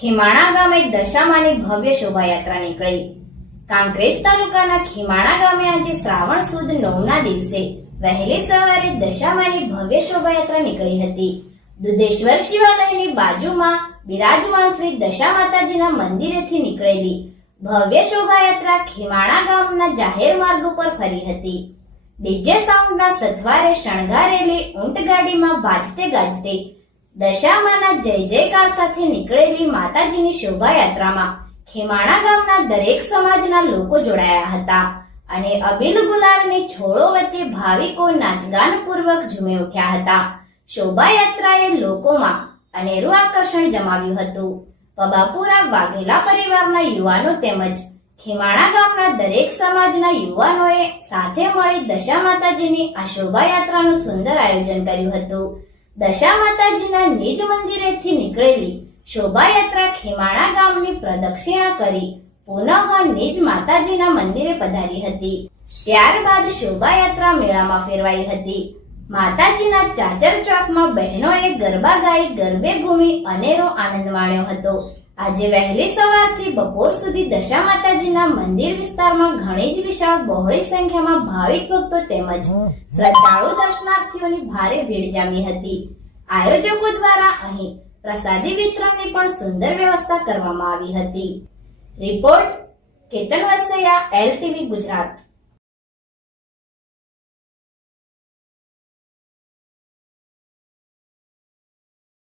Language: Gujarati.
ખીમાણા ગામે દશામાની ભવ્ય શોભાયાત્રા નીકળી। કાંકરેજ તાલુકાના ખીમાણા ગામે આજે શ્રાવણ સુદ 9ના દિવસે વહેલી સવારે દશામાની ભવ્ય શોભાયાત્રા નીકળી હતી। દુધેશ્વર શિવાલયની બાજુમાં બિરાજમાન શ્રી દશા માતાજીના મંદિરેથી નીકળેલી ભવ્ય શોભાયાત્રા ખીમાણા ગામના જાહેર માર્ગ ઉપર ફરી હતી। ડીજે સાઉન્ડના સથવારે શણગારેલી ઊંટગાડીમાં વાજતે ગાજતે દશામાના જય જયકાર સાથે નીકળેલી માતાજીની શોભાયાત્રામાં ખીમાણા ગામના દરેક સમાજના લોકો જોડાયા હતા અને અબીલ ગુલાલની છોડો વચ્ચે ભાવિકો નાચગાન પૂર્વક ઝૂમી ઉઠ્યા હતા। શોભાયાત્રાએ લોકોમાં અનેરું આકર્ષણ જમાવ્યું હતું। પબાપુરા વાઘેલા પરિવારના યુવાનો તેમજ ખીમાણા ગામના દરેક સમાજના યુવાનોએ સાથે મળી દશા માતાજીની આ શોભાયાત્રાનું સુંદર આયોજન કર્યું હતું। દશા માતાજીના નિજ મંદિરેથી નીકળેલી શોભાયાત્રા ખીમાણા ગામની પ્રદક્ષિણા કરી પુનઃ નિજ માતાજીના મંદિરે પધારી હતી। ત્યારબાદ શોભાયાત્રા મેળામાં ફેરવાઈ હતી। માતાજીના ચાચર ચોકમાં બહેનોએ ગરબા ગાઈ ગરબે ઘૂમી અનેરો આનંદ માણ્યો હતો। આજે વહેલી સવારથી બપોર સુધી દશા માતાજીના મંદિર વિસ્તારમાં ઘણી જ વિશાળ બહોળી સંખ્યામાં ભાવિક ભક્તો તેમજ શ્રદ્ધાળુ દર્શનાર્થીઓની ભારે ભીડ જામી હતી। આયોજકો દ્વારા અહીં પ્રસાદી વિતરણની પણ સુંદર વ્યવસ્થા કરવામાં આવી હતી। Report Ketan Vasaiya, LTV Gujarat.